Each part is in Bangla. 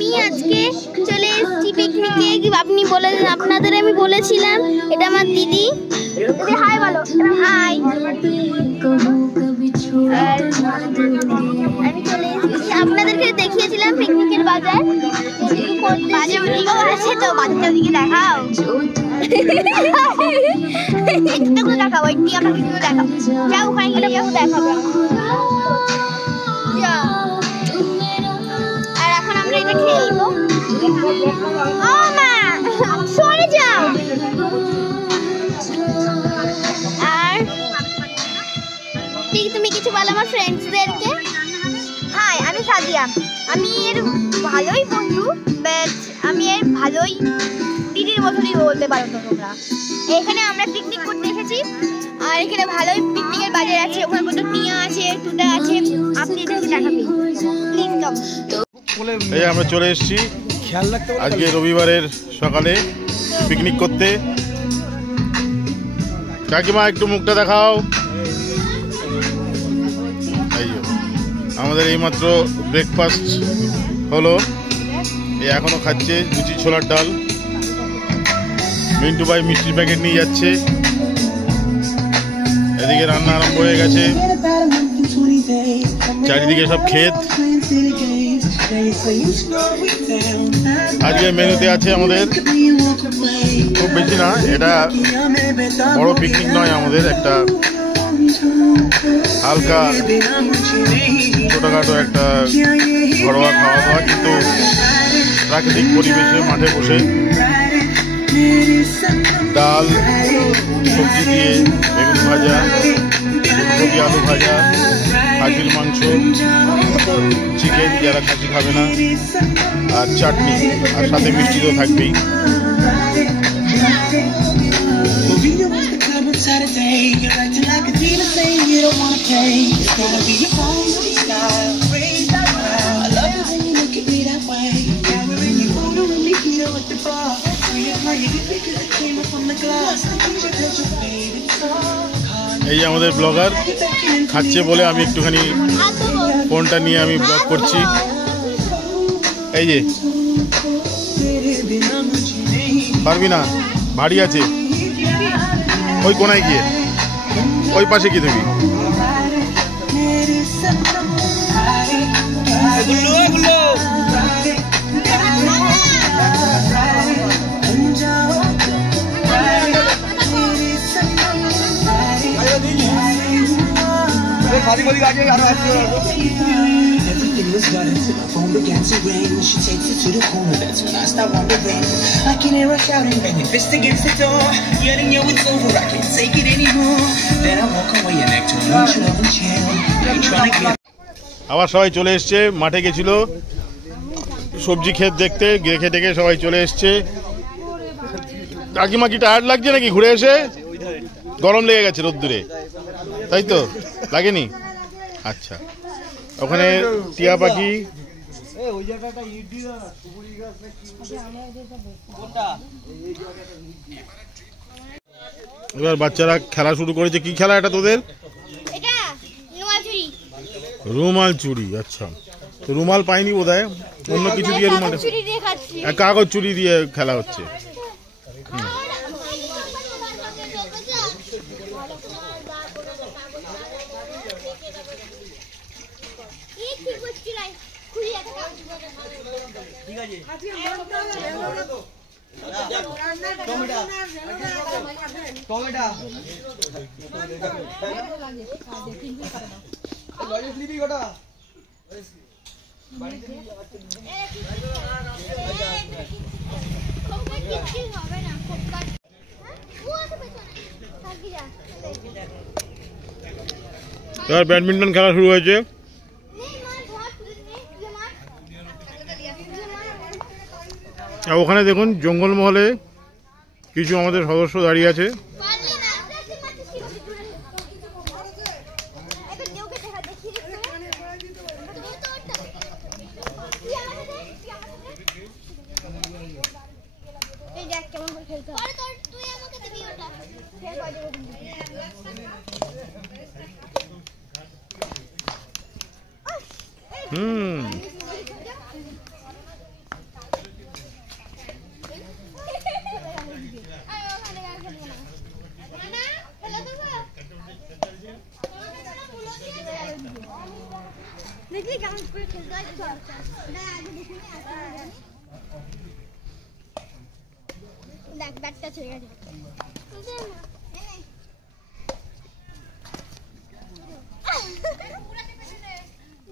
আমি আজকে চলে এসেছি পিকনিকে। আপনি বলেছেন, আপনাদের আমি বলেছিলাম এটা আমার দিদি। দিদি হাই বলো। হাই। আমি চলে এসেছি, আপনাদেরকে দেখিয়েছিলাম পিকনিকের বাজার। বাজার ওদিকেও আছে তো, বাজারটা ওদিকে দেখাও। একটু দেখাবো, একটু আমাকে দেখাও। যাও ওখানে গেলে যাও দেখাবো। আর এখন আমরা এটা খেলবো। ও মা সরে যাও। আর তুমি কিছু বলো আমার ফ্রেন্ডসদেরকে। হাই, আমি সাদিয়া। আমি এর ভালোই বন্ধু, বাট আমি এর ভালোই দিদির মতনই বলতে পারো তো তোমরা। এখানে আমরা পিকনিক করতে এসেছি, আর এখানে ভালোই পিকনিকের বাজার আছে। ওখানে কত টিয়া আছে, টুটা আছে। আপনি এদেরকে দেখাবেন প্লিজ। এই আমরা চলে এসেছি আজকে রবিবারের সকালে পিকনিক করতে। কাকিমা একটু মুখটা দেখাও। আমাদের এইমাত্র ব্রেকফাস্ট হলো, এখনো খাচ্ছে লুচি ছোলার ডাল। মিন্টু ভাই মিষ্টির প্যাকেট নিয়ে যাচ্ছে। এদিকে রান্না আরম্ভ হয়ে গেছে, চারিদিকে সব ক্ষেত। আজকে মেনুতে আছে আমাদের, খুব বেশি না, এটা বড় পিকনিক নয়, আমাদের একটা হালকা ছোটখাটো একটা ঘরোয়া খাওয়া দাওয়া, কিন্তু প্রাকৃতিক পরিবেশে মাঠে বসে। ডাল, সবজি দিয়ে বেগুন ভাজা, ফুলকপি আলু ভাজা, খাসির মাংস, চিকেন যারা খাসি খাবে না, আর চাটনি, আর সাথে মিষ্টি তো থাকবেই। এই আমাদের ব্লগার খাচ্ছে বলে আমি একটুখানি ফোনটা নিয়ে আমি ব্লগ করছি। এই যে পারবি না, ভারী আছে। ওই কোনায় গিয়ে ওই পাশে কি তুমি Everything was done until my phone began to ring. When she takes it to the corner, that's when I start wondering. I can hear her shouting, banging fist against the door, yelling, yo, it's over, I can't take it anymore. Then I walk away and act too emotional and chill. I'm trying to get. আবার সবাই চলে এসছে, মাঠে গেছিল সবজি ক্ষেত দেখতে, দেখে দেখে সবাই চলে এসছে। কাকিমা কি টায়ার্ড লাগছে নাকি ঘুরে এসে? গরম লেগে গেছে রোদ্দুরে, তাই তো? লাগেনি? আচ্ছা, ওখানে টিয়া পাখি, এবার বাচ্চারা খেলা শুরু করেছে। কি খেলা এটা তোদের? রুমাল চুরি। আচ্ছা, তো রুমাল পাইনি বোধহয়, অন্য কিছু দিয়ে রুমাল, কাগজ চুরি দিয়ে খেলা হচ্ছে। এবার ব্যাডমিন্টন খেলা শুরু হয়েছে। ওখানে দেখুন জঙ্গলমহলে কিছু আমাদের সদস্য দাঁড়িয়ে আছে। দেখ ব্যাটটা চলে গেছে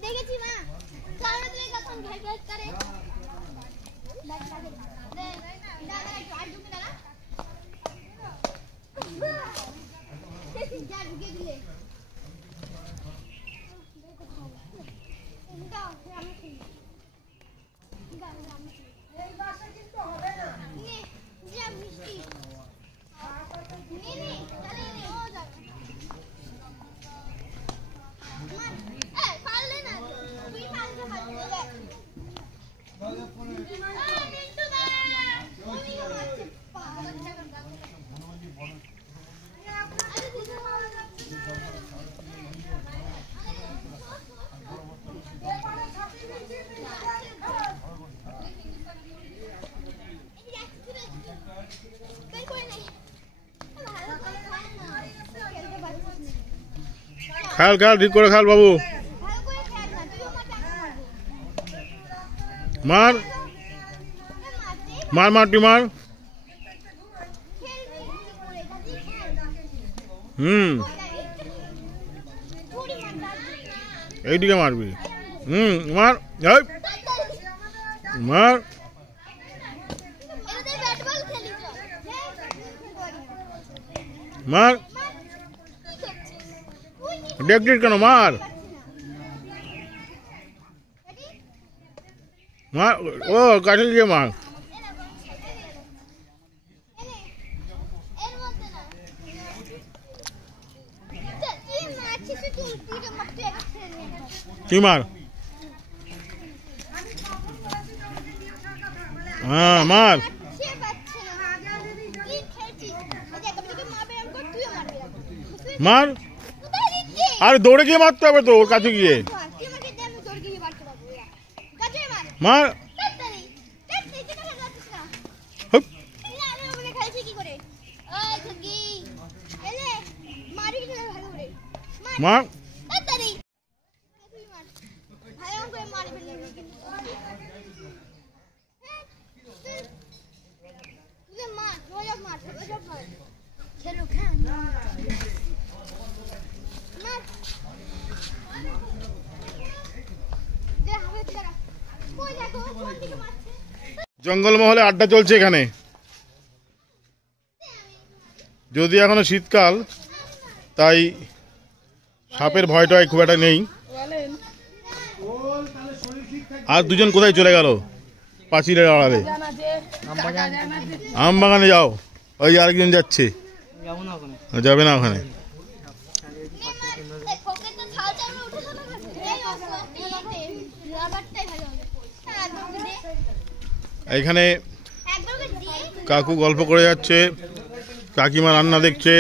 দেখেছি মা কারণ তুই কখন ঘাট ঘাট করে যা ঢুকে দিলে এই বাসা কিন্তু হবে না যা মিষ্টি নে চলে নে ও যা এই পারলে না তুই পারলে পারলে মিন্টু দা উনি মারছে খেয়াল খেয়াল ঠিক করে খেয়াল বাবু মার মার মারটি মার এইদিকে মারবি মার মার মার দেখছিস কেন মার মার ও কাছে গিয়ে মার কি মার হ্যাঁ মার মার আরে দৌড়ে গিয়ে মারতে হবে তো ওর কাছে গিয়ে মার মার জঙ্গলমহলে আড্ডা চলছে এখানে যদি এখনো শীতকাল তাই সাপের ভয়টাই খুব একটা নেই আর দুজন কোথায় চলে গেল পাঁচিলের আড়ালে আম বাগানে যাও ওই আরেকজন যাচ্ছে যাবে না ওখানে এখানে কাকু গল্প করে যাচ্ছে কাকিমা রান্না দেখছে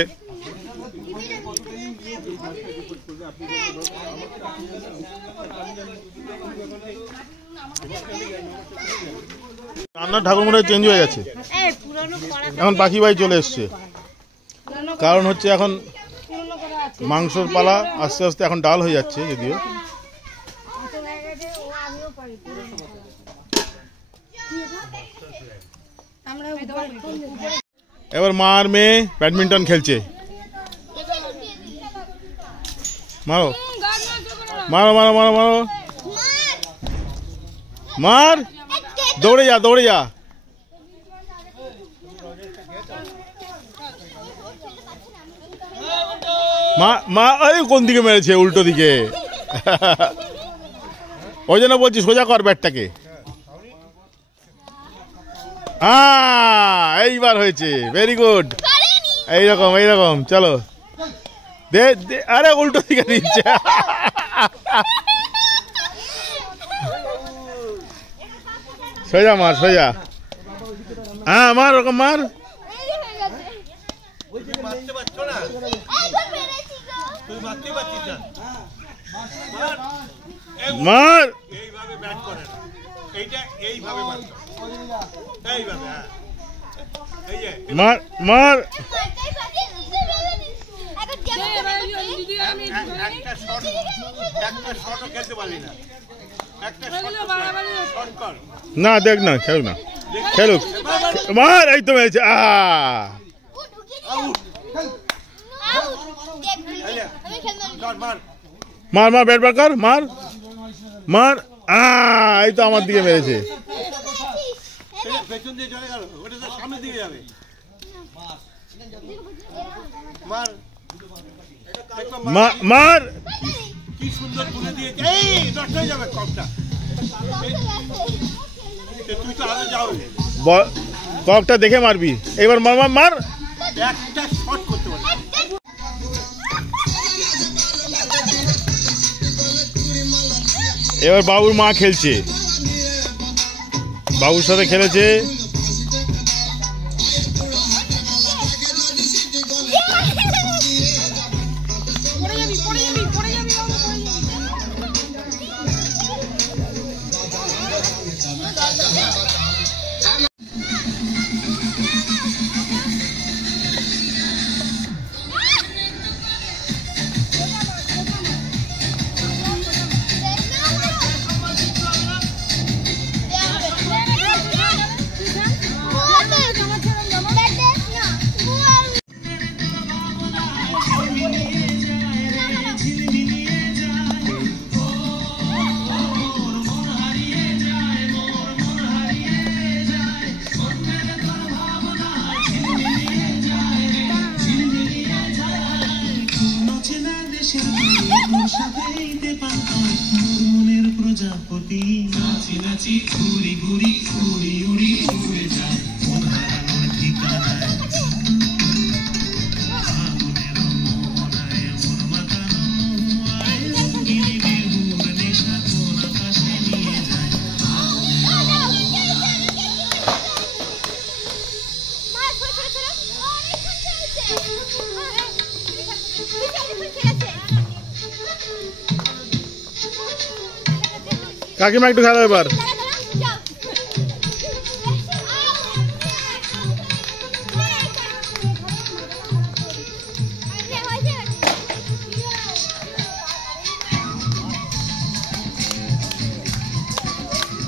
রান্নার ঠাকুর মনে চেঞ্জ হয়ে গেছে এখন পাখি ভাই চলে এসছে কারণ হচ্ছে এখন মাংসর পালা আস্তে আস্তে এখন ডাল হয়ে যাচ্ছে যদিও এবার মা আর মেয়ে ব্যাডমিন্টন খেলছে মারো মারো মারো মারো মারো মার দৌড়ে যা দৌড়ে যা মা মা এই কোন দিকে মেরেছে উল্টো দিকে ওই জন্য বলছি সোজা কর ব্যাটটাকে এইবার হয়েছে ভেরি গুড এইরকম এইরকম চলো দে আরে উল্টো দিকে দিচ্ছে সোজা মার সোজা হ্যাঁ মার ওরকম মার মার মার মার না দেখ না, খেলুক না, খেলুক। মার, এই তো মেরেছে। মার মার, ব্যাট বার কর, মার মার। এই তো আমার দিকে মেরেছে। মার, কি সুন্দর তুলে দিয়েছে। এই নষ্ট হয়ে যাবে কপটা। তুই তো আরো যাও, ককটা দেখে মারবি। এবার মার মার মার। একটা শট করতে পারবি। এবার বাবুর মা খেলছে, বাবুর সাথে খেলেছে। প্রজাপতি নাচি নাচি ঘুরি ঘুরি উড়ি উড়ি উড়ে যায় মন হারানোর ঠিকানায় আগুনের মোহনায় মন মাতানো আয় রঙিনী বিহুর নেশা কোন আকাশে নিয়ে যায়। কাকিমা একটু খেলো এবার।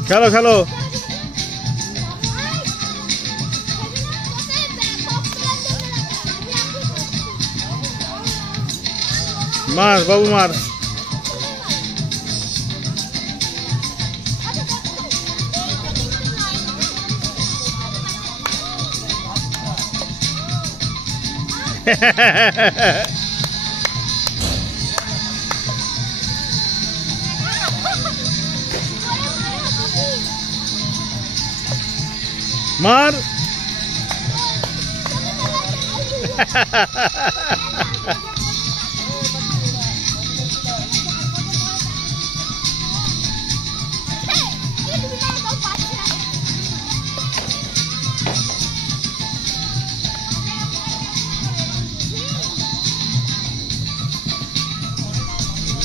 খেলো খেলো। মার বাবু মার। মার।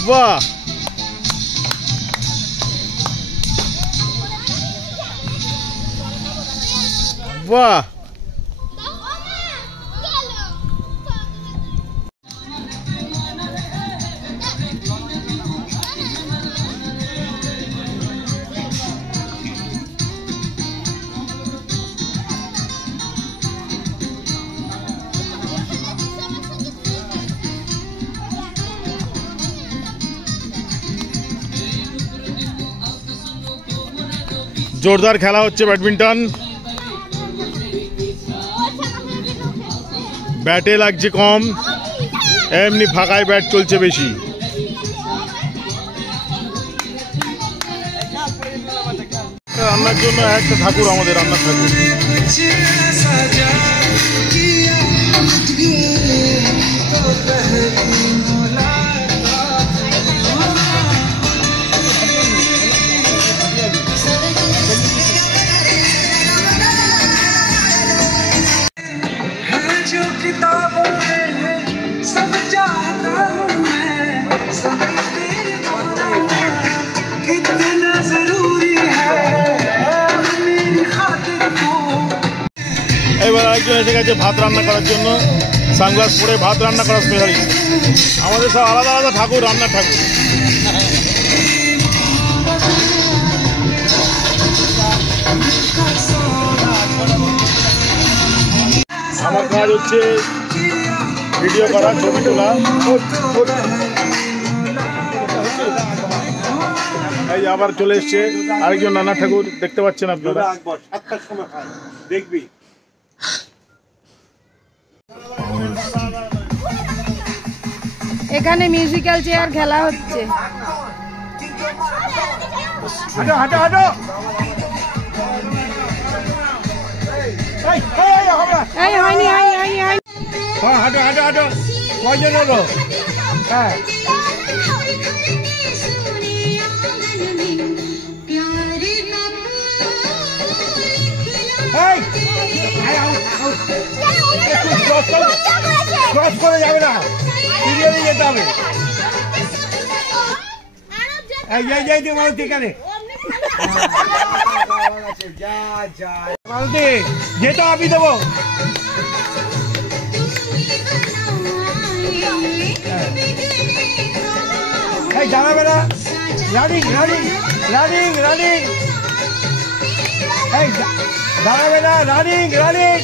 বাহ, বাহ। জোরদার খেলা হচ্ছে ব্যাডমিন্টন। ব্যাটে লাগছে কম, এমনি ফাঁকায় ব্যাট চলছে বেশি। রান্নার জন্য একটা ঠাকুর, আমাদের রান্নার ঠাকুর। এবার আরেকজন এসে গেছে ভাত রান্না করার জন্য, সানগ্লাস পরে ভাত রান্না করার স্পেশালিস্ট। আমাদের সব আলাদা আলাদা ঠাকুর, রান্নার ঠাকুর। কাজ হচ্ছে ভিডিও করা, ছবি তোলা। এই আবার চলে এসছে আরেকজন নানা ঠাকুর, দেখতে পাচ্ছেন আপনারা। দেখবি এখানে মিউজিক্যাল চেয়ার খেলা হচ্ছে। হাঁটো হাঁটো হাঁটো। এই হয়নি হয়নি হয়নি হয়নি। হ্যাঁ হাঁটো হাঁটো হাঁটো। কয়জন হলো? হ্যাঁ ক্রস করে যাবে না, সিরিয়ালি যেতে হবে। মালতি যেটা আমি দেবো। এই দাঁড়াবে না, রানিং রানিং রানিং রানিং। এই দাঁড়াবে না, রানিং রানিং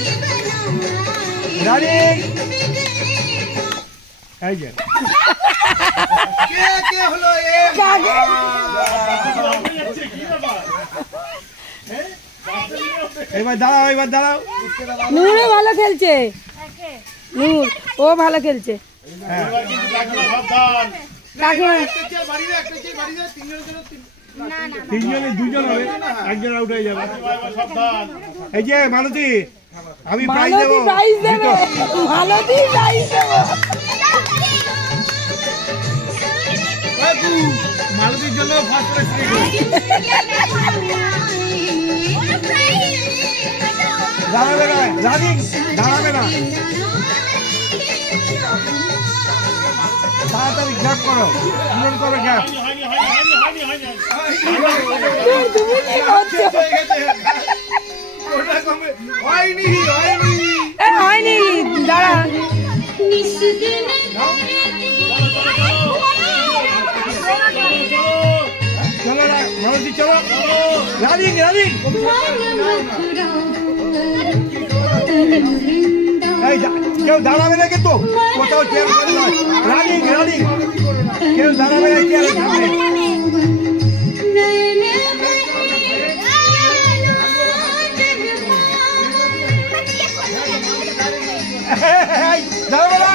রানিং। এই যে এবার দাঁড়াও, এবার দাঁড়াও। নূরও ভালো খেলছে, নূর ও ভালো খেলছে। কাকিমা তিনজনে দুজন হবে, একজন আউট হয়ে যাবে। এই যে মালতী, আমি প্রাইজ দেবো। প্রাইজ দেবে, মালতী প্রাইজ দেবো। মালতীর জন্য ফার্স্ট প্রাইজ। দাঁড়াবে না, রানিং দাঁড়াবে না। তাড়াতাড়ি গ্যাপ করো, পূরণ করো গ্যাপ। হয়নি হয়নি হয়নি, দাঁড়া। চলো না মালতী, চলো রানিং রানিং। এই কেউ দাঁড়াবে না কিন্তু, কোথাও চেয়ার করে নয়। রানিং রানিং, কেউ দাঁড়াবে না চেয়ারের সামনে। দাঁড়াবে না,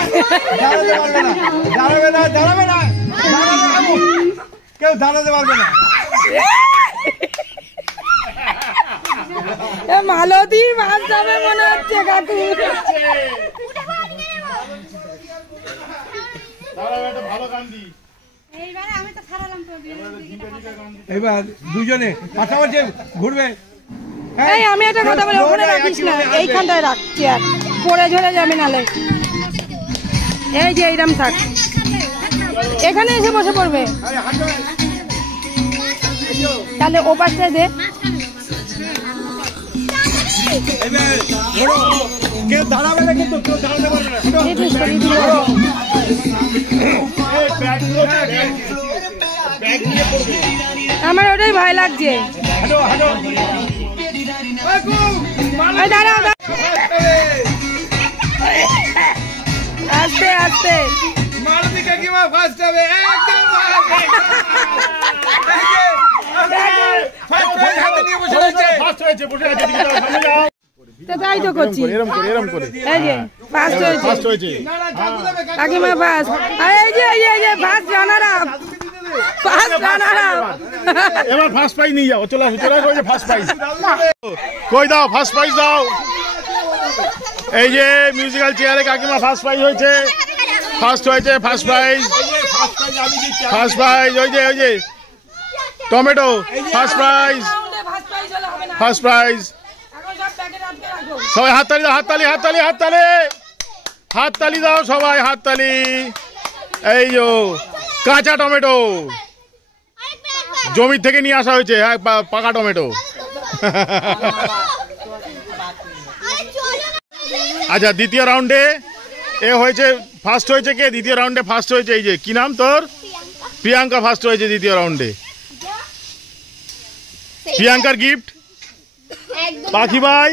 দাঁড়াতে পারবে না, দাঁড়াবে না, দাঁড়াবে না, কেউ দাঁড়াতে পারবে না। মালতী মাছ যাবে মনে হচ্ছে কাকু। এবার দুজনে পাশাপাশি ঘুরবে। এই আমি একটা কথা বলি, ওখানে রাখিস না, এইখানটায় রাখ চেয়ার, পরে ঝরে যাবে নালে। এই যে এইরকম থাক, এখানে এসে বসে পড়বে। তাহলে ও পাশটায় দে। কেউ দাঁড়াবে না কিন্তু, কেউ দাঁড়াতে পারবে না। আমার ওটাই ভয় লাগছে। হাঁটো হাঁটো। দাঁড়াও, আস্তে আস্তে। মালতী কাকিমা ফার্স্ট হবে, একদম তাই তো করছি, এরম করে এরম করে। এই যে ফার্স্ট হয়েছে, ফার্স্ট হয়েছে। কাকিমা ফার্স্ট। এই যে এই যে first runner up, first runner up. এবার ফার্স্ট প্রাইজ নিয়ে যাও, চলে আসো, চলে আসো, ফার্স্ট প্রাইজ কই দাও, ফার্স্ট প্রাইজ দাও। এই যে মিউজিক্যাল চেয়ারে কাকিমা ফার্স্ট প্রাইজ হয়েছে, ফার্স্ট হয়েছে, ফার্স্ট প্রাইজ, ফার্স্ট প্রাইজ। ওই যে ওই যে tomato, first prize, first prize. সবাই হাততালি দাও, হাততালি হাততালি হাততালি হাততালি দাও সবাই, হাততালি। এই যে কাঁচা টমেটো, জমি থেকে নিয়ে আসা হয়েছে, হ্যাঁ পাকা টমেটো। আচ্ছা, দ্বিতীয় রাউন্ডে এ হয়েছে, ফার্স্ট হয়েছে কে? দ্বিতীয় রাউন্ডে ফার্স্ট হয়েছে এই যে, কি নাম তোর? প্রিয়াঙ্কা ফার্স্ট হয়েছে দ্বিতীয় রাউন্ডে। প্রিয়াঙ্কার গিফট, বাকি ভাই,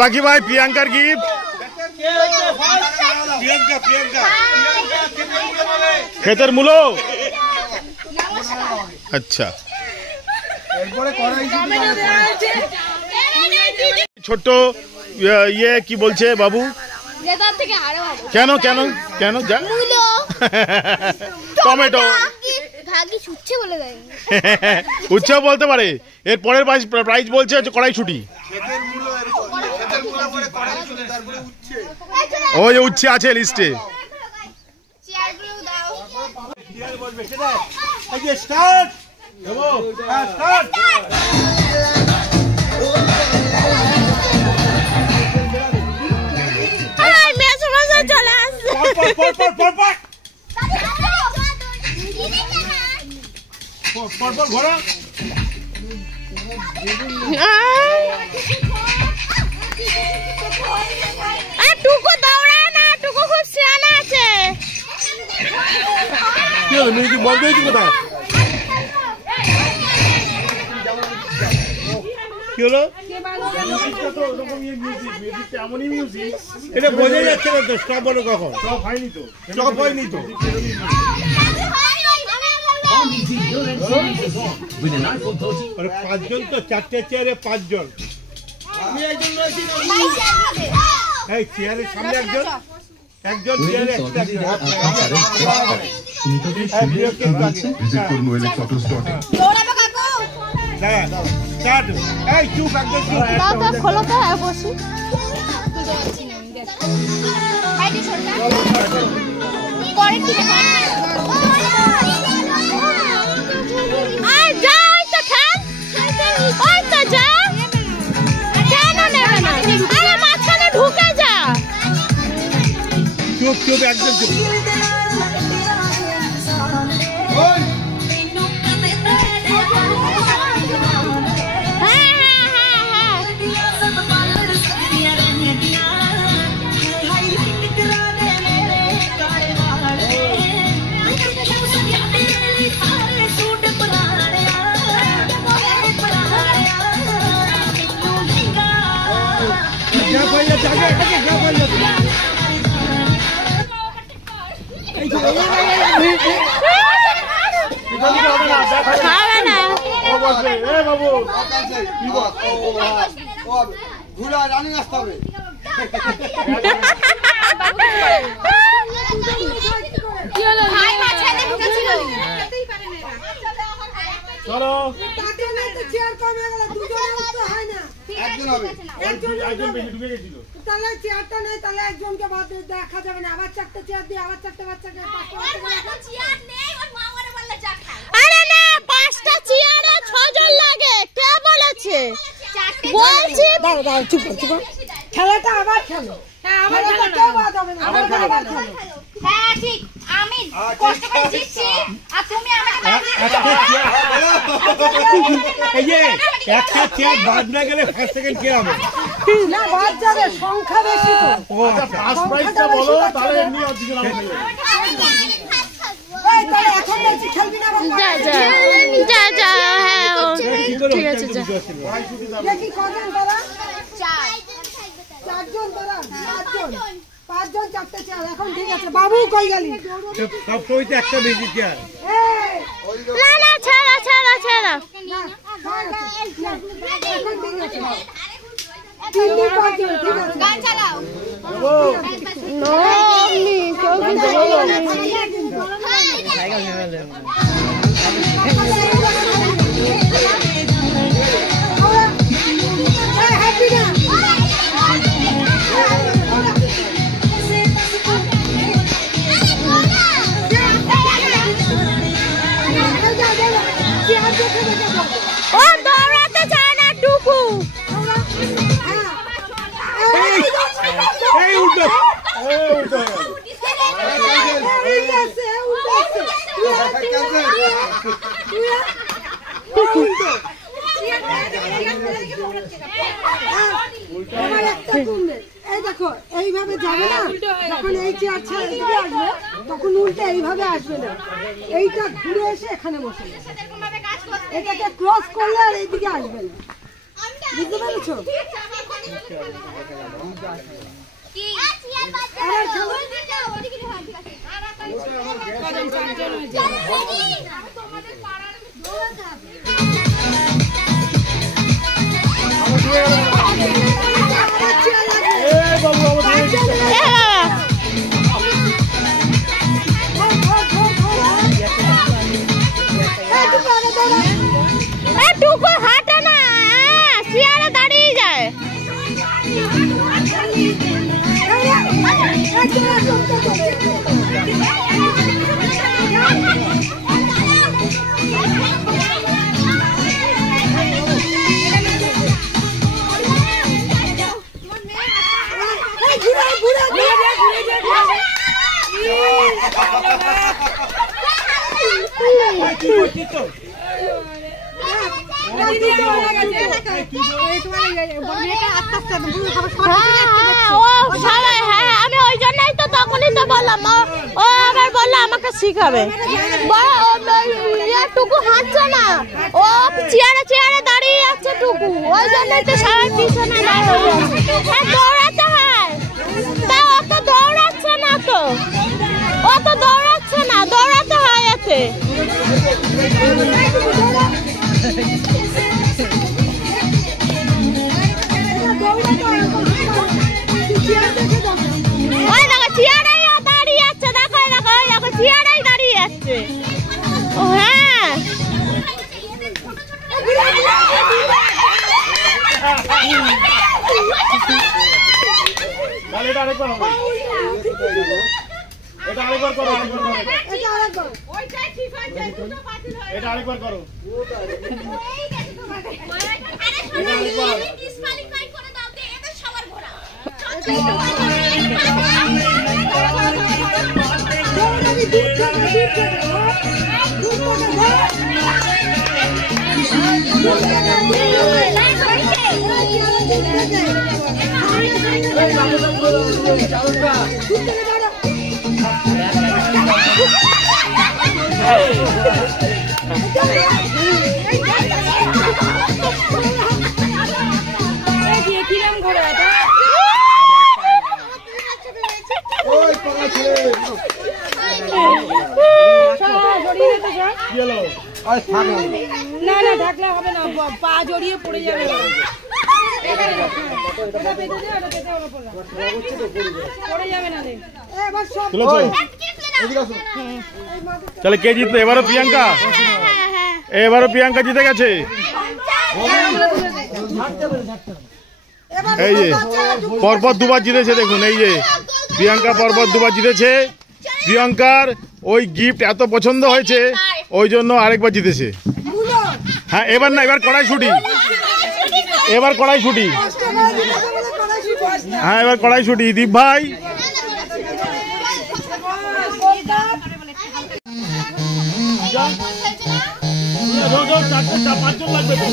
বাকি ভাই প্রিয়াঙ্কার গিফট। প্রিয়াঙ্কা প্রিয়াঙ্কা ক্ষেতের মূলো। আচ্ছা, এরপরে কড়াই ছোট্ট ইয়ে কি বলছে বাবু? কেন কেন কেন? টমেটো উচ্ছেও বলতে পারে। এর পরের প্রাইজ বলছে হচ্ছে কড়াইশুঁটি। ওই উচ্ছে আছে লিস্টে। চলে আসছে। টুকু দৌড়া না, টুকু খুব সিয়ানা আছে। কি হলো মিউজিক বন্ধ হয়েছে কোথায়? কি হলো? এমনই মিউজিক, এটা বোঝা যাচ্ছে না তো স্টপ বলো কখন? সব হয়নি তো, স্টপ হয়নি তো। পাঁচজন তো, চারটে চেয়ারে পাঁচজন। এই চেয়ারের সামনে একজন, একজন চেয়ারে একটা। এই চুপ একদম খোলো তো, বসি। চুপ চুপ একদম চুপ। ঘুরা রানিং আসতে হবে। চলো তাহলে চেয়ারটা নেই, তাহলে একজনকে বাদ দেখা যাবে না। আবার চারটে চেয়ার দিয়ে আবার চারটে বাচ্চাকে। আরে না, 5টা চেয়ারে 6 জন লাগে। কে বলেছে? বলছি দাঁড়া দাঁড়া, চুপ কর চুপ কর। খেলাটা আবার খেলো। হ্যাঁ আবার খেলো, কেউ বাদ হবে না। আবার খেলো। হ্যাঁ ঠিক, আমি কষ্ট করে জিতছি আর তুমি আমাকে এই যে একটা চেয়ার বাদ না গেলে ফার্স্ট সেকেন্ড কে হবে? না বাদ যাবে, সংখ্যা বেশি তো। ও আচ্ছা, ফার্স্ট প্রাইজটা বলো, তাহলে এমনি অর্ধেক নাম হয়ে যাবে। এই তাহলে এখন বলছি খেলবি না। যা যা, হ্যাঁ ঠিক আছে যা। দেখি কজন তারা? 4জন তারা, 5জন চারটে চেয়ার। এখন ঠিক আছে, বাবু কই গেলি? সব সময় তো একটা বেশি চেয়ার। না না, ছাড়া ছাড়া ছাড়া। এখন ঠিক আছে, 3-5জন ঠিক আছে। গান চালাও। নো নি, কেউ কিছু বলেনি। ও দৌড়াতে চায় না টুকু। এই উল্টো এই দেখো এইভাবে যাবে না, যখন এই চেয়ার ছেড়ে দিকে আসবে তখন উল্টে এইভাবে আসবে না, এইটা ঘুরে এসে এখানে বসে এটাকে ক্রস করলে আর এইদিকে আসবে না, বুঝতে পেরেছো? টুকু হাঁটে না, চেয়ারে দাঁড়িয়ে যায়। আমি ওই জন্যই তো তখনই তো বললাম, ও আবার বললো আমাকে শিখাবে। টুকু হাঁটছে না, ও চেয়ারে চেয়ারে দাঁড়িয়ে যাচ্ছে টুকু, ওই জন্যই তো সবাই পিছনে দৌড়াতে হয়। তা অত দৌড়াচ্ছে না, তো অত দৌড়াচ্ছে না, দৌড়াতে হয় এতে। ওই দেখো চেয়ারেই দাঁড়িয়ে যাচ্ছে, দেখো দেখো ওই দেখো চেয়ারেই দাঁড়িয়ে যাচ্ছে। ও হ্যাঁ, এটা আরেকবার করো, এটা আরেকবার করো। না না ঢাকলে হবে না, পা জড়িয়ে পড়ে যাবে। চলে কে জিতলো? এবারও প্রিয়াঙ্কা, এবারও প্রিয়াঙ্কা জিতে গেছে। এই যে পরপর দুবার জিতেছে, দেখুন এই যে প্রিয়াঙ্কা পরপর দুবার জিতেছে। প্রিয়াঙ্কার ওই গিফট এত পছন্দ হয়েছে, ওই জন্য আরেকবার জিতেছে। হ্যাঁ এবার না, এবার কড়াইশুঁটি, এবার কড়াইশুঁটি। হ্যাঁ এবার কড়াইশুঁটি। দীপ ভাই পাঁচজন লাগবে তো।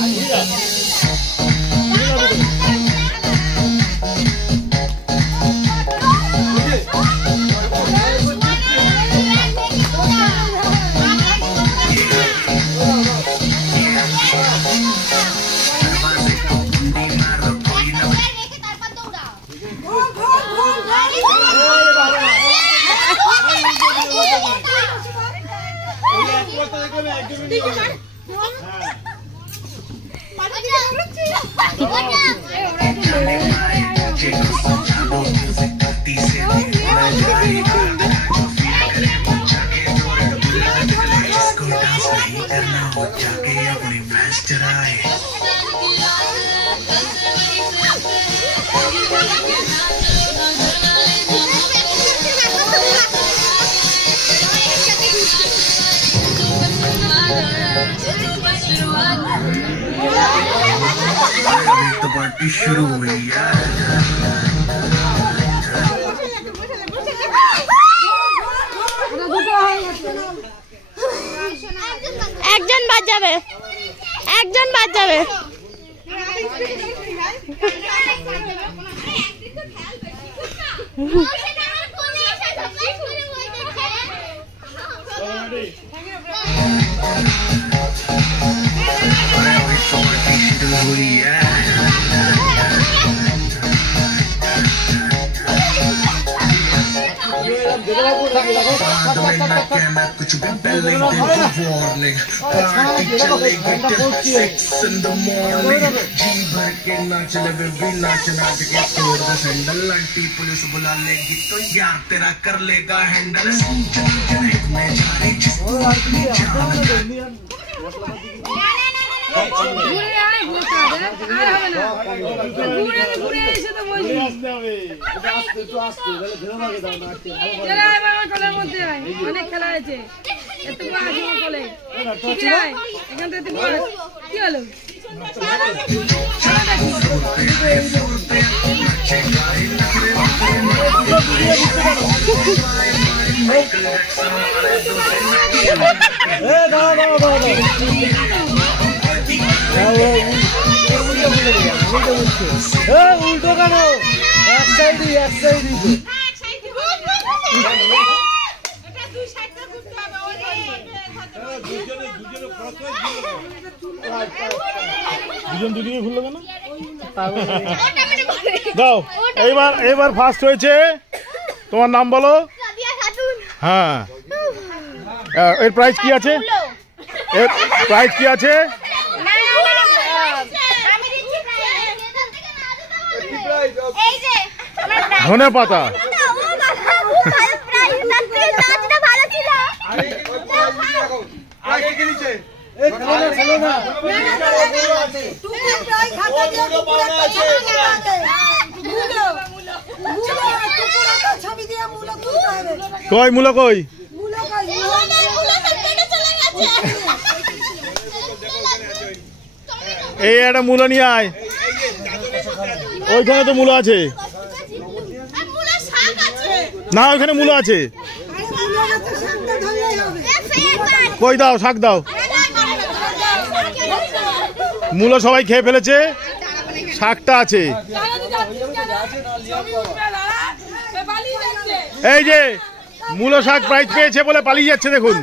तो पार्टी शुरू हुई यार। একজন বাদ যাবে, একজন বাদ যাবে। कुछ भी belling warning party चलेगा sex in the morning जी भर के नाच ले बेबी नाचना के तोड़ दे सैंडल आंटी पुलिस बुला लेगी तो यार तेरा कर लेगा हैंडल मैं जाने जिस ঘুরে আয় ঘুরে কাজ আর হবে না ঘুরে ঘুরে এসে তো বলছি চলে আয় বাবা কোলের মধ্যে আয় অনেক খেলা হয়েছে একটু আসো কোলে ঠিক আয় এখান থেকে তুমি কি হলো উল্টো কেন এক সাইডই দুজন দুদিকে ঘুরলো কেন? দাও এইবার ফার্স্ট হয়েছে। তোমার নাম বলো। হ্যাঁ, এর প্রাইস কি আছে? এর প্রাইস কি আছে? ধনে পাতা। কই মূলো কই? এই একটা মূলো নিয়ে আয়। ওইখানে তো মূলো আছে না? ওইখানে মূলো আছে। কই দাও, শাক দাও। মূলো সবাই খেয়ে ফেলেছে, শাকটা আছে। এই যে মূলো শাক প্রাইজ পেয়েছে বলে পালিয়ে যাচ্ছে। দেখুন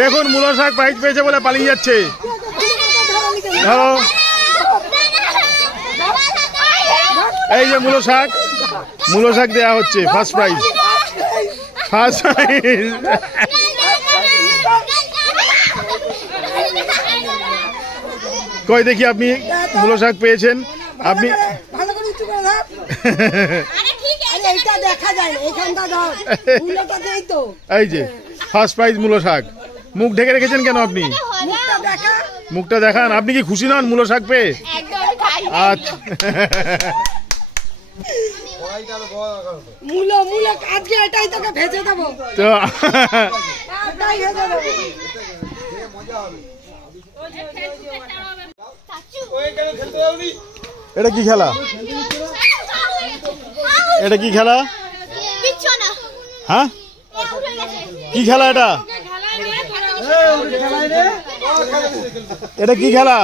দেখুন, মূলো শাক প্রাইজ পেয়েছে বলে পালিয়ে যাচ্ছে। ধরো, এই যে মূলো শাক দেয়া হচ্ছে ফার্স্ট প্রাইজ। কই দেখি আপনি মূলো শাক পেয়েছেন? আপনি ভালো করে উঁচু করে ধর। আরে এইটা দেখা যায় না, এইখানটা ধর, মূলোটা দেই তো। এই যে ফার্স্ট প্রাইজ মূলো শাক। মুখ ঢেকে রেখেছেন কেন আপনি? মুখটা দেখা, মুখটা দেখান। আপনি কি খুশি নন মূলো শাক পেয়ে? আচ্ছা, মূলো আজকে এটাই তোকে ভেজে দেবো। তো এটাই ভেজে দেবো। এটা কি খেলা? এটা কি খেলা? হ্যাঁ, কি খেলা এটা? এটা কি খেলা?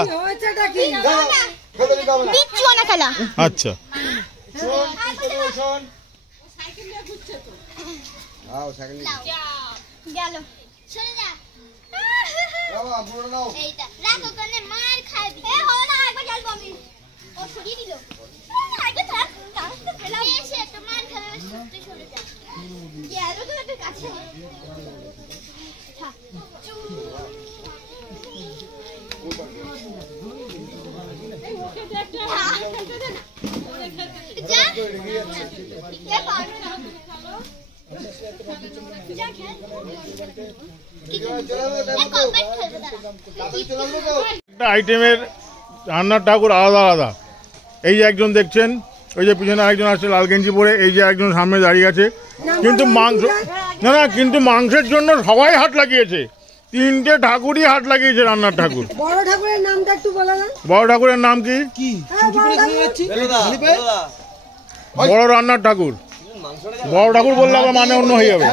আচ্ছা, আইটেমের রান্নার ঠাকুর আলাদা আলাদা। এই যে একজন দেখছেন, ওই যে পিছনে আরেকজন আসছে লাল গেঞ্জি পরে, এই যে একজন সামনে দাঁড়িয়ে আছে। কিন্তু মাংস না, কিন্তু মাংসের জন্য সবাই হাত লাগিয়েছে। 3টে ঠাকুরই হাত লাগিয়েছে রান্নার ঠাকুর। বড় ঠাকুরের নামটা একটু বলো না। বড় ঠাকুরের নাম কি? বড় রান্নার ঠাকুর। বড় ঠাকুর বললে আবার মানে অন্য হয়ে যাবে।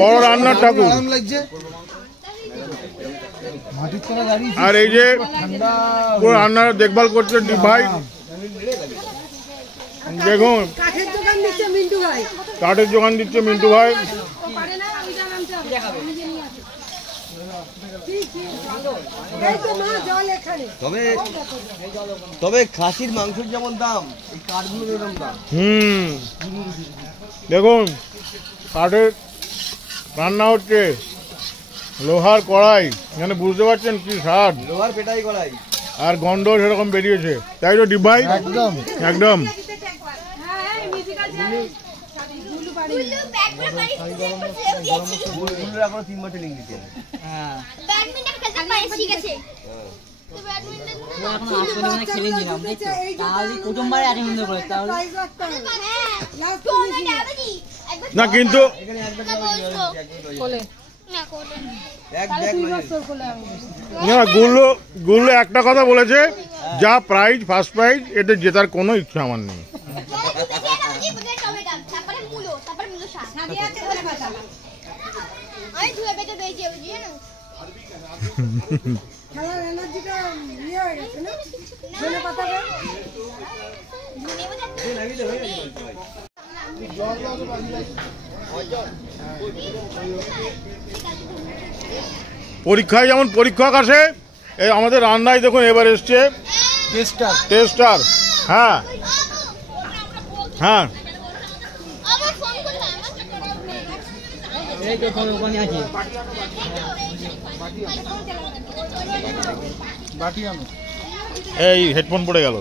বড় রান্নার ঠাকুর। আর এই যে রান্নার দেখভাল করছে দীপ ভাই। দেখুন, কাঠের দোকান দিচ্ছে মিন্টু ভাই। কাঠের দোকান দিচ্ছে মিন্টু ভাই। তবে খাসির মাংসের যেমন দাম, এই কাঠগুলোর এরকম দাম। দেখুন কাঠের রান্না হচ্ছে, লোহার কড়াই, এখানে বুঝতে পারছেন কি স্বাদ, লোহার পেটাই করাই। আর গন্ধ সেরকম বেরিয়েছে, তাই তো ডিপ ভাই? একদম একদম। গুলোর এখনো 3 বার ট্রেনিং দিতে হবে। ব্যাডমিন্টন খেলতে পারি, ঠিক আছে। তো ব্যাডমিন্টন খেলে নিলাম, দেখছো? তাহলে প্রথমবার আনন্দ করে, তাহলে না কিন্তু না, গুল্লু একটা কথা বলেছে, যা প্রাইজ ফার্স্ট প্রাইজ এটা জেতার কোনো ইচ্ছা আমার নেই। খেলার এনার্জিটা ইয়ে হয়ে গেছে না, ধনে পাতাটা পরীক্ষায় যেমন পরীক্ষক আসে, এই আমাদের রান্নায় দেখুন এবার এসছে টেস্টার। হ্যাঁ হ্যাঁ, এই হেডফোন পড়ে গেল।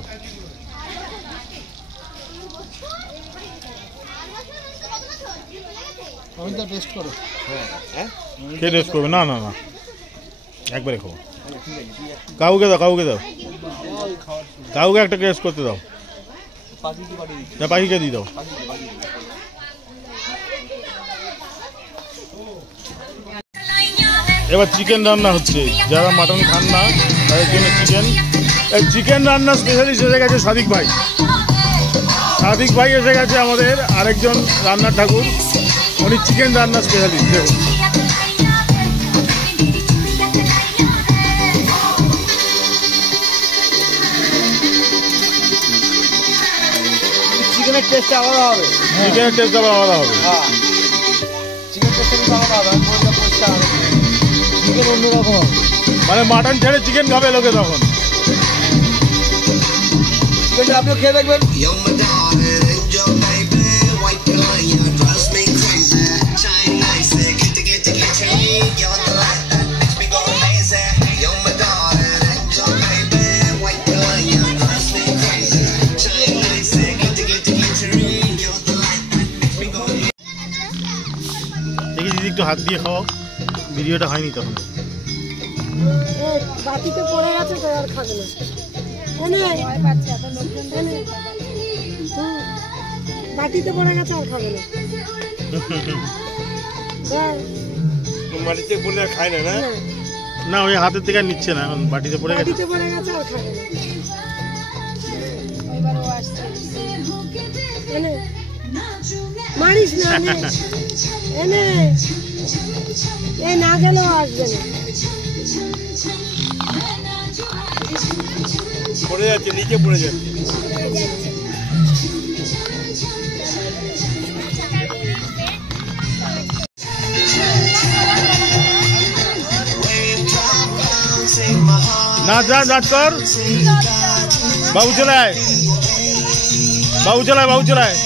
কে টেস্ট করবে? না না না, একবারে খাবো। কাউকে দাও, কাউকে দাও, কাউকে একটা টেস্ট করতে দাও। না, পাখিকে দিয়ে দাও। এবার চিকেন রান্না হচ্ছে, যারা মাটন খান না তাদের জন্য চিকেন। এই চিকেন রান্না স্পেশালিস্ট এসে গেছে সাদিক ভাই। সাদিক ভাই এসে গেছে আমাদের আরেকজন রান্নার ঠাকুর, উনি চিকেন রান্না স্পেশালিস্ট। দেখুন চিকেনের টেস্ট আলাদা হবে। চিকেনের টেস্ট আলাদা হবে। হ্যাঁ, চিকেন টেস্ট আলাদা হবে। চিকেন অন্যরকম হবে, মানে মাটন ছেড়ে চিকেন খাবে লোকে তখন। চিকেনটা আপনিও খেয়ে দেখবেন। দেখি দিদি একটু হাত দিয়ে খাওয়াও, ভিডিওটা হয়নি তখন। বাটিতে পড়ে গেছে তো আর খাবে না। বাটিতে পড়ে গেছে আর খাবে না। মাটিতে পড়লে আর খায় না। না না, ওই হাতের থেকে আর নিচ্ছে না, এখন বাটিতে পড়ে গেছে। বাটিতে পড়ে গেছে আর খাবে না। মারিস না, এনে এই না গেলেও আসবে না। পড়ে যাচ্ছে, নিচে পড়ে যাচ্ছে। নাচ নাচ নাচ কর, বাবু চলে আয়, বাবু চলে আয়, বাবু চলে আয়।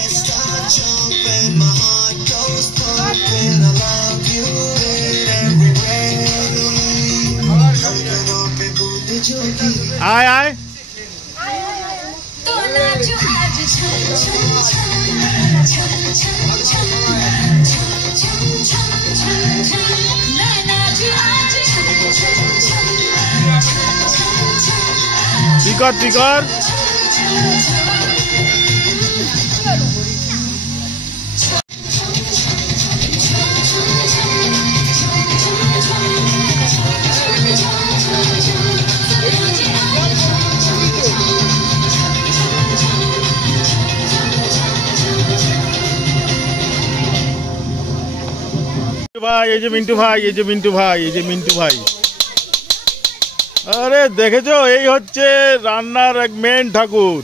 आय आय टिकर टिकर ভাই, এই যে মিন্টু ভাই, এই যে মিন্টু ভাই, এই যে মিন্টু ভাই। আরে দেখেছো, এই হচ্ছে রান্নার এক মেন ঠাকুর।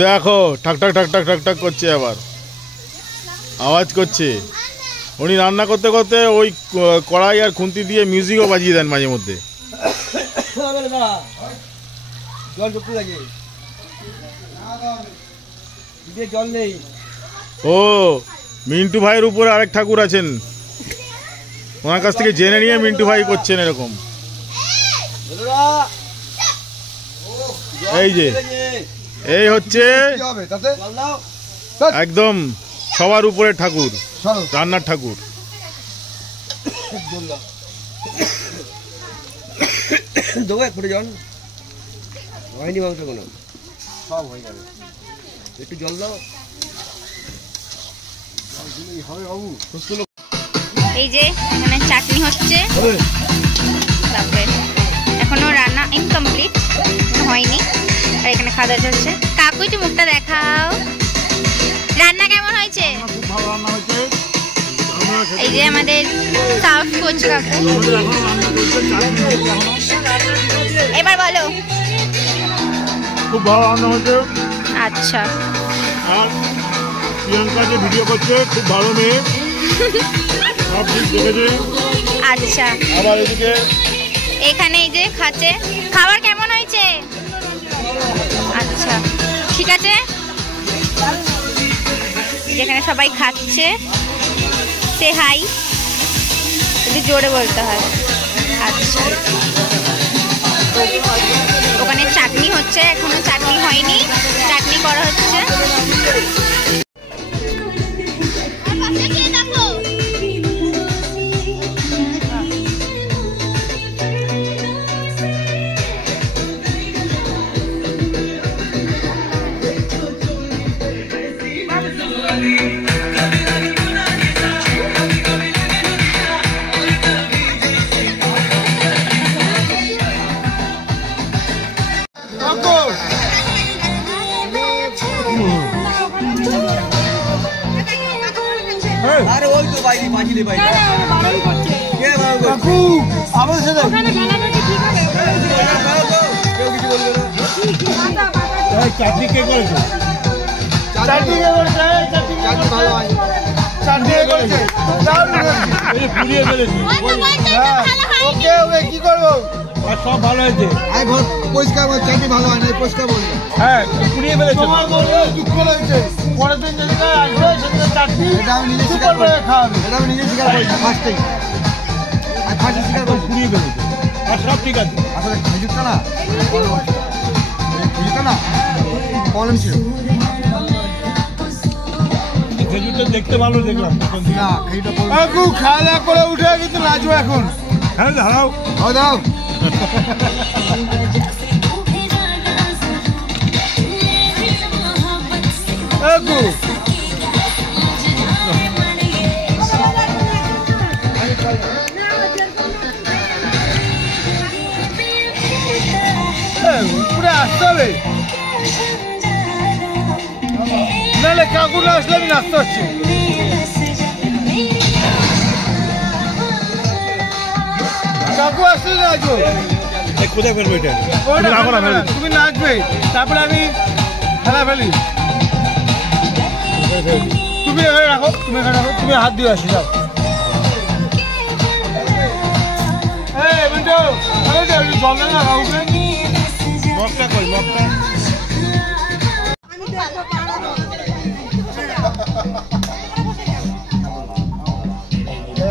দেখো ঠাক ঠাক ঠাক ঠাক ঠাক ঠাক করছে, আবার আওয়াজ করছে। উনি রান্না করতে করতে ওই কড়াই আর খুন্তি দিয়ে মিউজিকও বাজিয়ে দেন মাঝে মধ্যে। জল নেই। ও মিন্টু ভাইয়ের উপরে আরেক ঠাকুর আছেন, ওনার কাছ থেকে জেনে নিয়ে মিন্টু ভাই করছেন এরকম। এই যে এই হচ্ছে একদম সবার উপরে ঠাকুর, রান্নার ঠাকুর। হয়নি মাংস কোনো, সব হয়ে যাবে, একটু জল দাও। এই যে এখানে চাটনি হচ্ছে, তারপরে এখনো রান্না ইনকমপ্লিট হয়নি, আর এখানে খাওয়া দাওয়া চলছে। কাকু একটু মুখটা দেখাও, রান্না কেমন হয়েছে? এই যে আমাদের সাউথ কোচ কাকু, এবার বলো। খুব ভালো রান্না হয়েছে। আচ্ছা, আর প্রিয়াঙ্কা যে ভিডিও করছে খুব ভালো মেয়ে, সব ঠিক দেখেছে। আচ্ছা, আবার এদিকে এখানে এই যে খাচ্ছে, খাবার কেমন হয়েছে? আচ্ছা ঠিক আছে, যেখানে সবাই খাচ্ছে, সে হাই, একটু জোরে বলতে হয়। আচ্ছা, ওখানে চাটনি হচ্ছে, এখনো চাটনি হয়নি, চাটনি করা হচ্ছে। আরে ওই তো বাইরে বাজিলে বাইরে কাকু আমাদের সাথে কেউ কিছু বলবে না। চাটনি কে করেছে? চাটনি কে করেছে? চাটনি ভালো হয়, চাটনি কে করেছে? পুড়িয়ে ফেলেছি। ওকে ওকে কি করবো? আর সব ভালো হয়েছে। আই পরিষ্কার বল, চাটনি ভালো হয় না, পরিষ্কার বল। হ্যাঁ পুড়িয়ে ফেলেছে। তোমার বললে দুঃখ লাগছে, পরের দিন যদি আসবে সেটা চাটনি এটা আমি নিজে স্বীকার করি, এটা আমি নিজে স্বীকার করি ফার্স্টেই, আর ফার্স্টে স্বীকার করি পুড়িয়ে ফেলেছে। আর সব ঠিক আছে। আসলে খেজুরটা না, খেজুরটা না প্রবলেম ছিল খেজুরটা দেখতে ভালো দেখলাম না, খেজুরটা কাকু খাওয়া দাওয়া করে উঠে কিন্তু নাচবো এখন। হ্যাঁ দাঁড়াও দাও কাকু উপরে আসতে হবে, নাহলে কাকু না আসলে আমি নাচতে পারছি। কাকু আসলে নাচবো। কোথায় ফেলবো এটা? তুমি নাচবে, তারপরে আমি খেলা ফেলি। তুমি এখানে রাখো, তুমি এখানে রাখো, তুমি হাত দিয়ে আসি যাও। জল দেন না কাউকে, মগটা কই মগটা।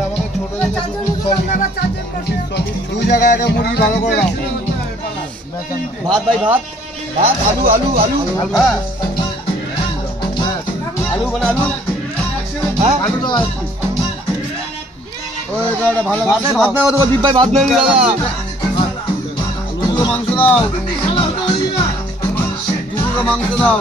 আমাকে ছোট দু জায়গায় মুরগি ভালো করে দাও। ভাত ভাই ভাত, ভাত আলু আলু আলু হ্যাঁ আলু মানে আলু, হ্যাঁ আলু তো ওই গাড়া ভালো ভাত না, তো দীপ ভাই ভাত নেই দাদা, দুটো মাংস দাও, দুটো মাংস দাও।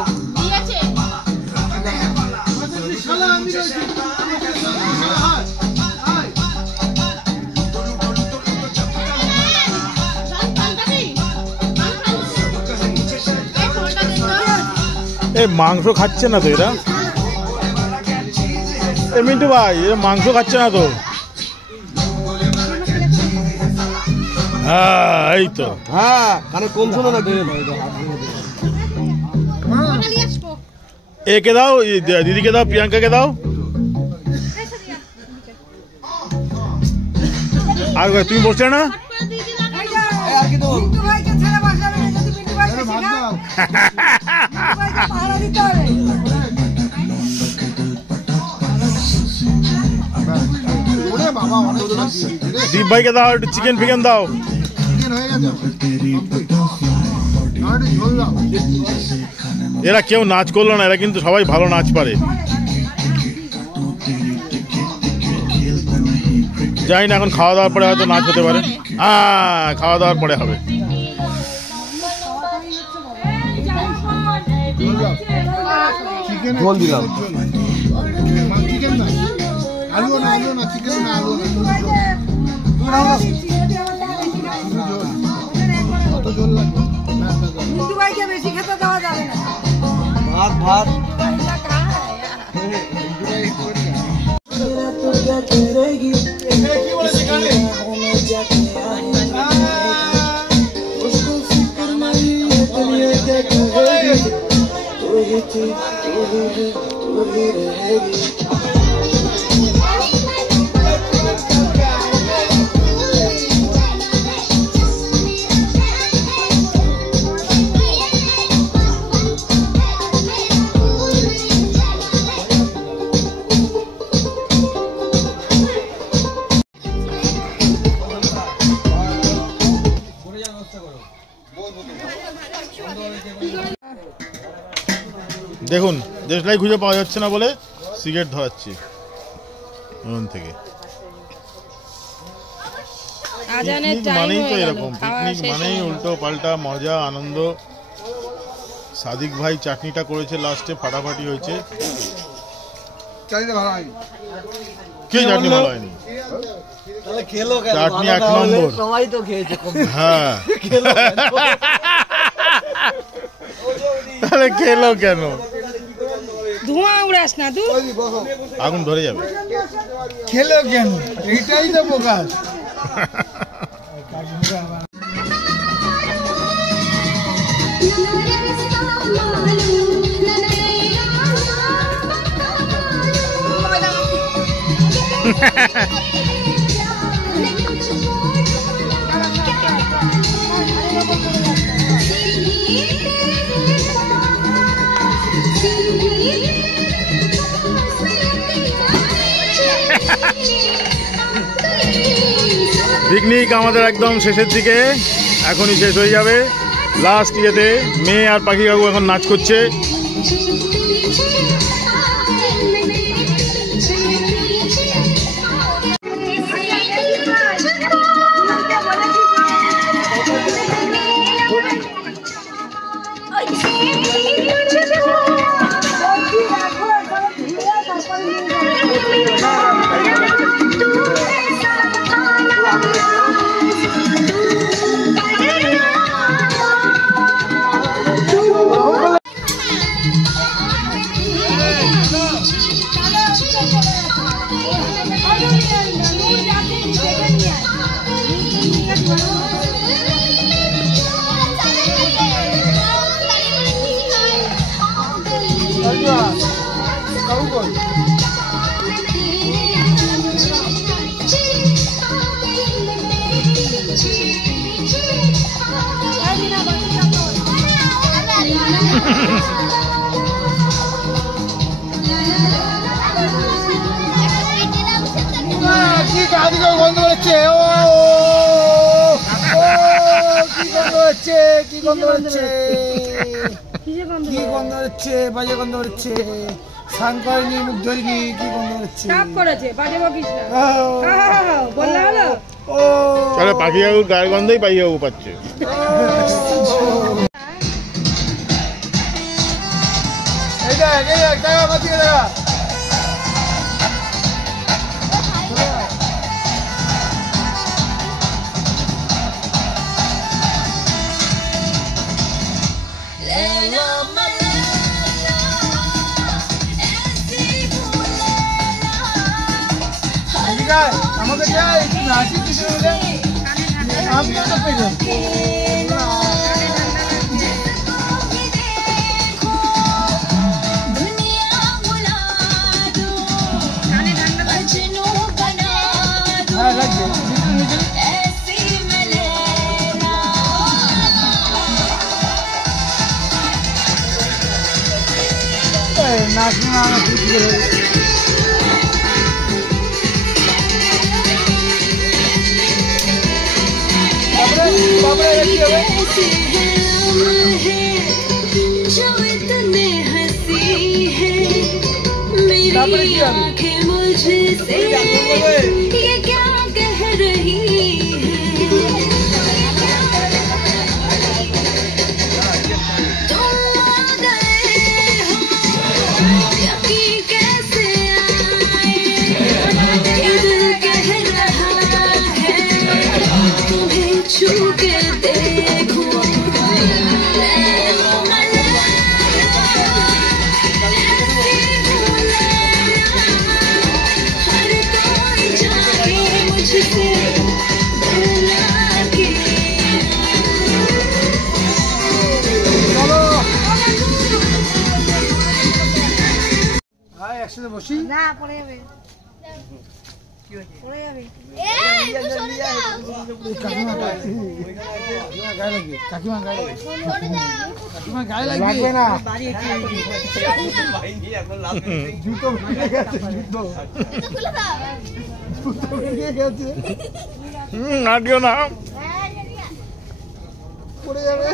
এই মাংস খাচ্ছে না তো এরা, মিন্টু ভাই এরা মাংস খাচ্ছে না তো। হ্যাঁ এই তো, হ্যাঁ কানে কম শোনো না, একে দাও, দিদিকে দাও, প্রিয়াঙ্কাকে দাও। আর তুমি বসলে না? আর কি তো দীপ ভাইকে দাও একটু চিকেন ফিকেন দাও। এরা কেউ নাচ করলো না, এরা কিন্তু সবাই ভালো নাচ পারে। জানি না এখন খাওয়া দাওয়ার পরে হয়তো নাচ হতে পারে। হ্যাঁ, খাওয়া দাওয়ার পরে হবে। জল দিলাম। বেশি খেতে দেওয়া যাবে না। ভাত ভাত দেখুন, দেশলাই খুঁজে পাওয়া যাচ্ছে না বলে সিগারেট ধরাচ্ছি ওখান থেকে। মানেই তো এরকম, পিকনিক মানেই উল্টো পাল্টা মজা আনন্দ। সাদিক ভাই চাটনিটা করেছে লাস্টে, ফাটাফাটি হয়েছে। কে চাটনি ভালো হয়নি? চাটনি 1 নম্বর। সবাই তো খেয়েছে। হ্যাঁ, তাহলে খেলো কেন? ধোঁয়া উড়াস না তুই, আগুন ধরে যাবে। খেলো কেন? এইটাই তো প্রকাশ। পিকনিক আমাদের একদম শেষের দিকে, এখনই শেষ হয়ে যাবে। লাস্ট ইয়েতে মেয়ে আর পাখি কাকু এখন নাচ করছে। গন্ধ হচ্ছে, কি গন্ধ হচ্ছে, কি গন্ধ হচ্ছে, বাজে গন্ধ হচ্ছে। স্নান করেনি, মুখ ধরিনি, কি গন্ধ হচ্ছে। বাজে বকিস না, বললে হলো। তাহলে পাখি কাকুর গায়ের গন্ধই পাখি কাকু পাচ্ছে। আমাকে যাই নাচি কিছু আমিও তো পেয়ে নাচ না जो इतने हंसी है मेरी आंखें मुझसे ये क्या कह रही है तुम आ गए हो यकीन कैसे आए ये दिल कह रहा है तुम्हें छू के देखो একসাথে বসি না পড়ে যাবে পড়ে যাবে কাকিমা গায়ে লাগবে কাকিমা গায়ে লাগবে না জুতো ভেঙে গেছে জুতো ভেঙে গেছে নাটিও না পড়ে যাবে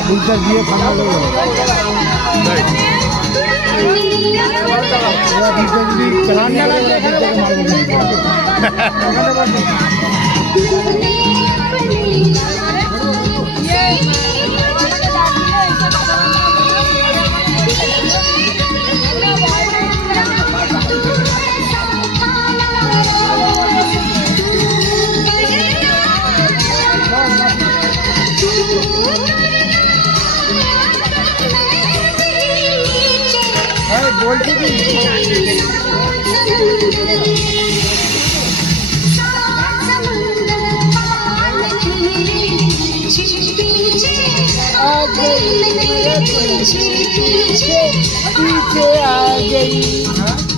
ফুলটা দিয়ে ঠান্ডা লেগে গেল ঠান্ডা লাগলে बोलती थी पीछे आ गई